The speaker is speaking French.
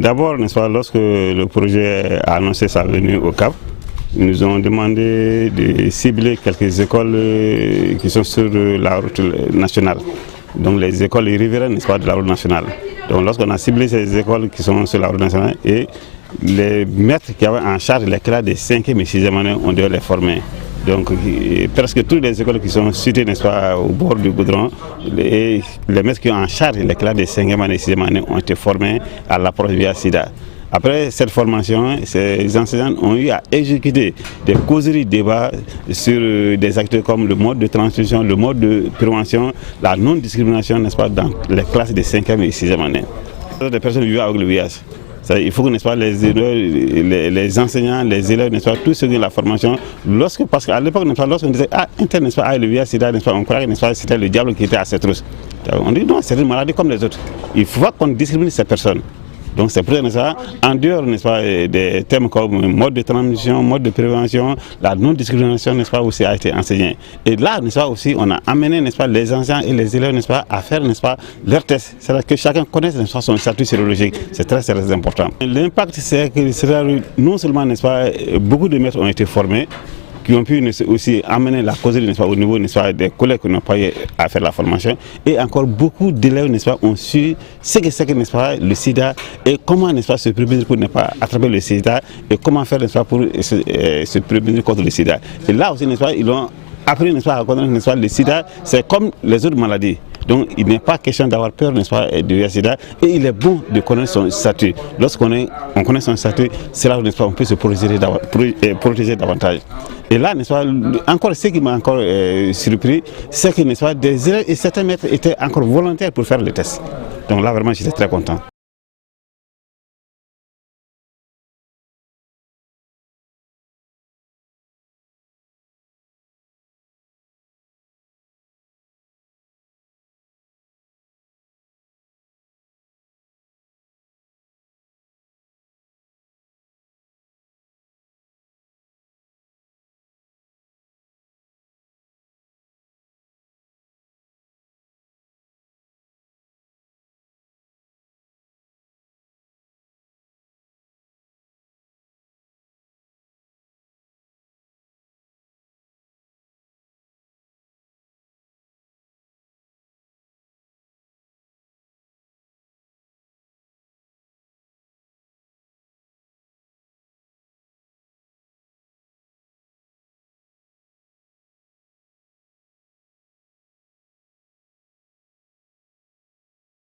D'abord, n'est-ce pas, lorsque le projet a annoncé sa venue au Cap, ils nous ont demandé de cibler quelques écoles qui sont sur la route nationale. Donc les écoles riveraines, n'est-ce pas, de la route nationale. Donc lorsqu'on a ciblé ces écoles qui sont sur la route nationale, et les maîtres qui avaient en charge les classes des 5e et 6e années, on devait les former. Donc presque toutes les écoles qui sont situées, n'est-ce pas, au bord du goudron, les maîtres qui ont en charge les classes des 5e année et 6e année ont été formés à l'approche via SIDA. Après cette formation, ces enseignants ont eu à exécuter des causeries débats sur des actes comme le mode de transmission, le mode de prévention, la non-discrimination, n'est-ce pas, dans les classes des 5e et 6e année. Des personnes vivant avec le VIH. Il faut que, n'est-ce pas, les enseignants, les élèves, n'est-ce pas, tous ceux qui ont la formation, parce qu'à l'époque, lorsqu'on disait un tel, n'est-ce pas, le VIH, sida, n'est-ce pas, on croyait, n'est-ce pas, c'était le diable qui était à ses trousses. On dit non, c'est une maladie comme les autres. Il faut qu'on discrimine ces personnes. Donc c'est pour ça, n'est-ce pas, en dehors, n'est-ce pas, des thèmes comme mode de transmission, mode de prévention, la non-discrimination, n'est-ce pas, aussi a été enseigné. Et là, n'est-ce pas, aussi, on a amené, n'est-ce pas, les enseignants et les élèves, n'est-ce pas, à faire, n'est-ce pas, leurs tests. C'est-à-dire que chacun connaisse, n'est-ce pas, son statut sérologique. C'est très important. L'impact, c'est que non seulement, n'est-ce pas, beaucoup de maîtres ont été formés, qui ont pu aussi amener la causerie, n'est-ce pas, au niveau, n'est-ce pas, des collègues qui n'ont pas eu à faire la formation, et encore beaucoup d'élèves, n'est-ce pas, ont su ce que c'est que, n'est-ce pas, le sida, et comment, n'est-ce pas, se prévenir pour ne pas attraper le sida, et comment faire, n'est-ce pas, pour se prévenir contre le sida. Et là aussi, n'est-ce pas, ils ont appris, n'est-ce pas, à connaître, n'est-ce pas, le sida, c'est comme les autres maladies. Donc il n'est pas question d'avoir peur, n'est-ce pas, du sida, et il est bon de connaître son statut. Lorsqu'on connaît son statut, c'est là où, n'est-ce pas, on peut se protéger davantage. Et là, n'est-ce pas, encore ce qui m'a encore surpris, c'est que, n'est-ce pas, des élèves et certains maîtres étaient encore volontaires pour faire le test. Donc là, vraiment, j'étais très content.